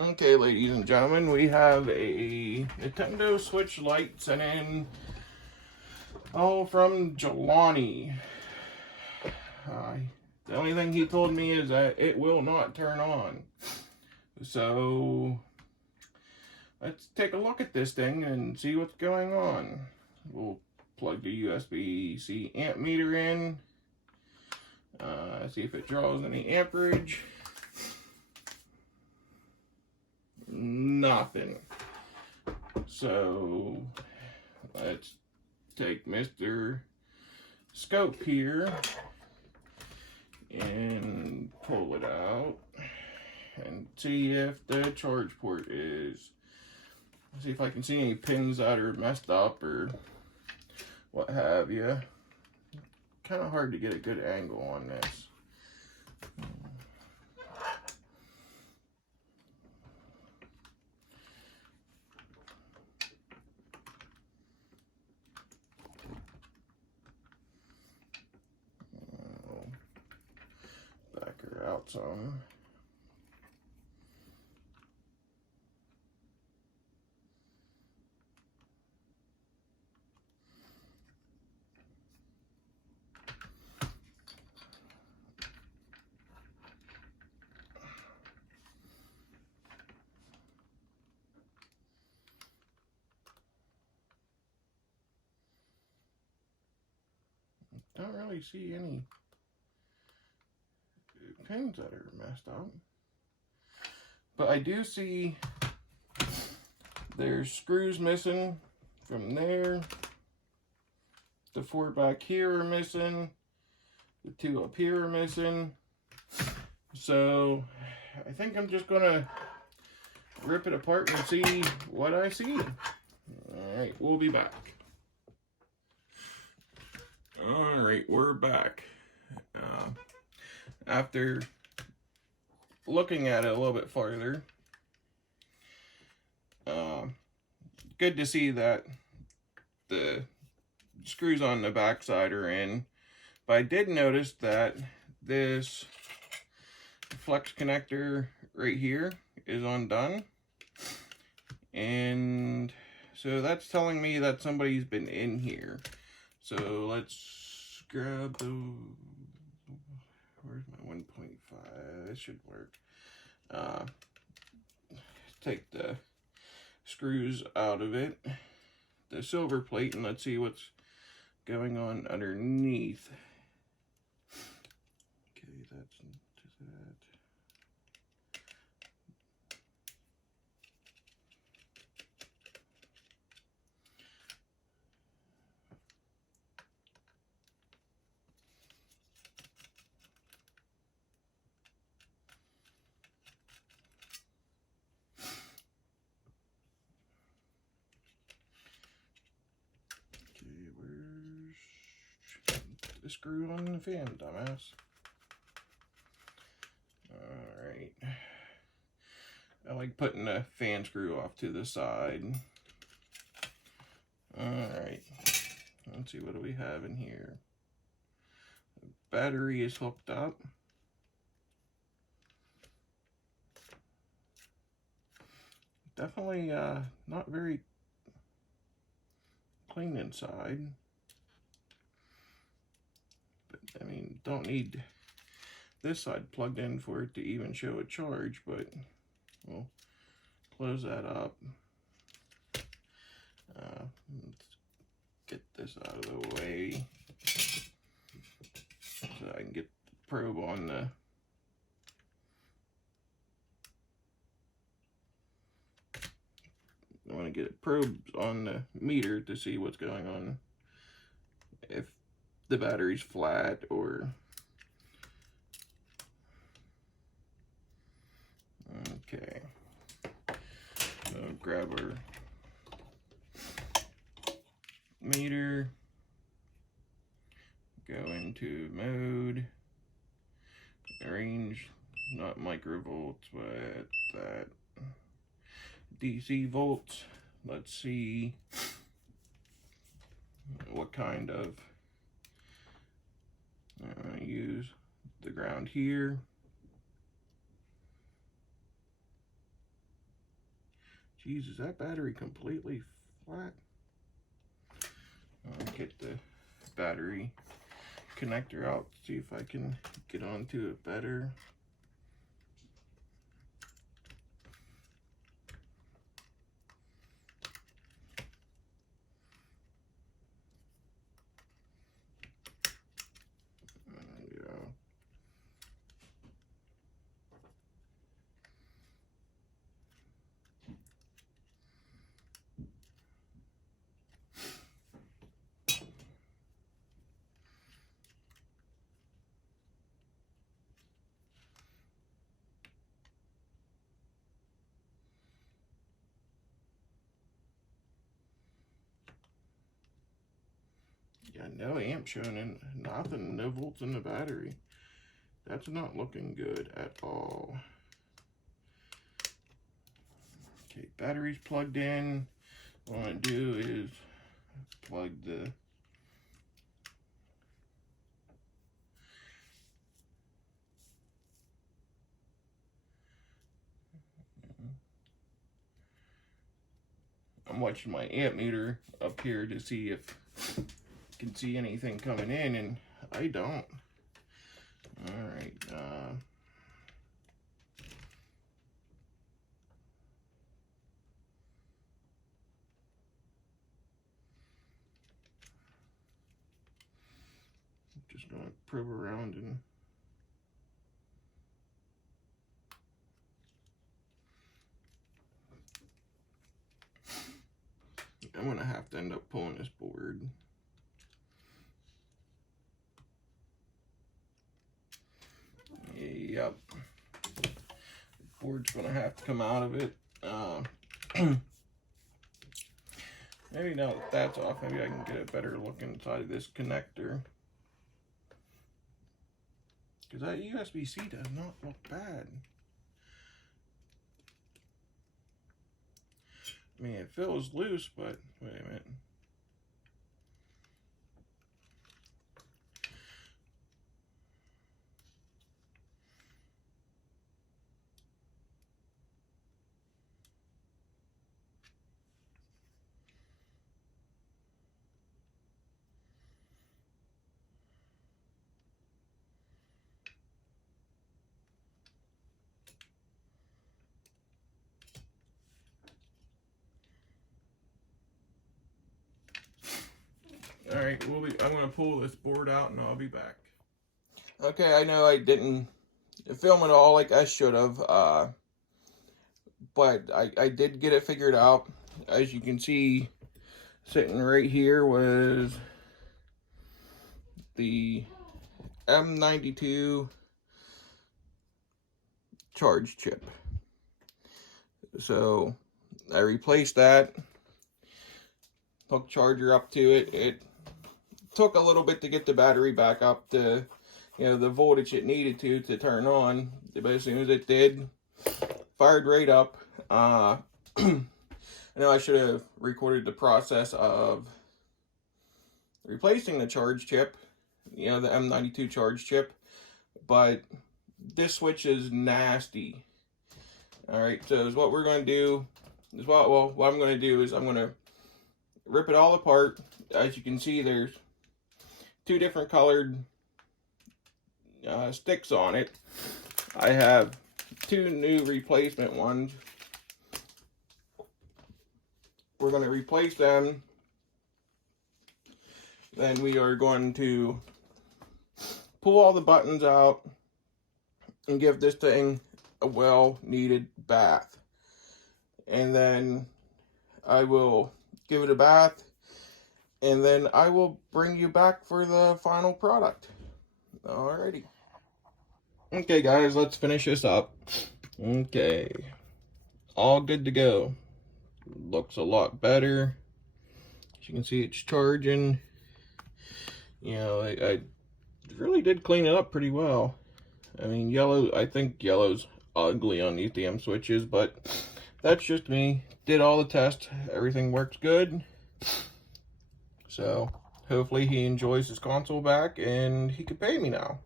Okay, ladies and gentlemen, we have a Nintendo Switch Lite sent in, from Jelani. The only thing he told me is that it will not turn on. So, let's take a look at this thing and see what's going on. We'll plug the USB-C amp meter in, see if it draws any amperage. Nothing. So let's take Mr. Scope here and pull it out and see if the charge port is. See if I can see any pins that are messed up or what have you. Kind of hard to get a good angle on this. Back her out some. Don't really see any pins that are messed up, but I do see there's screws missing from there. The 4 back here are missing. The 2 up here are missing. So I think I'm just gonna rip it apart and see what I see. Alright, we'll be back. Alright, we're back. After looking at it a little bit farther, good to see that the screws on the back side are in, but I did notice that this flex connector right here is undone, and so that's telling me that somebody's been in here. So let's grab the, where's my 1.5? This should work. Take the screws out of it, the silver plate, and let's see what's going on underneath. Okay, that's that. The screw on the fan, dumbass. Alright. I like putting the fan screw off to the side. Alright. Let's see, what do we have in here? The battery is hooked up. Definitely not very clean inside. I mean, don't need this side plugged in for it to even show a charge, but we'll close that up. Let's get this out of the way so I can get the probe on the I want to get a probe on the meter to see what's going on, if the battery's flat or okay. So grab our meter, go into mode, range, not microvolts, but that DC volts. Let's see what kind of use the ground here. Geez, is that battery completely flat? I'll get the battery connector out, see if I can get onto it better. Yeah, no amp showing in nothing, no volts in the battery. That's not looking good at all. Okay, battery's plugged in. What I'm gonna do is plug the I'm watching my amp meter up here to see if I can see anything coming in, and I don't. All right. Just gonna probe around and I'm gonna have to end up pulling this board. Yep. The board's gonna have to come out of it. Maybe now that that's off, maybe I can get a better look inside of this connector. Because that USB-C does not look bad. I mean, it feels loose, but wait a minute. All right, I'm gonna pull this board out and I'll be back. Okay, I know I didn't film it all like I should have, but I did get it figured out. As you can see, sitting right here was the M92 charge chip. So I replaced that, hooked charger up to it. It took a little bit to get the battery back up to, you know, the voltage it needed to turn on, but as soon as it did, fired right up. I know I should have recorded the process of replacing the charge chip, you know, the M92 charge chip, but this switch is nasty. All right, so is what we're going to do is what I'm going to do is I'm going to rip it all apart. As you can see, there's two different colored sticks on it. I have two new replacement ones. We're going to replace them. Then we are going to pull all the buttons out and give this thing a well-needed bath. And then I will give it a bath, and then I will bring you back for the final product. Alrighty. Okay guys, let's finish this up. Okay. All good to go. Looks a lot better. As you can see, it's charging. You know, I really did clean it up pretty well. I mean, I think yellow's ugly on these damn switches, but that's just me. Did all the tests. Everything works good. So, hopefully he enjoys his console back and he can pay me now.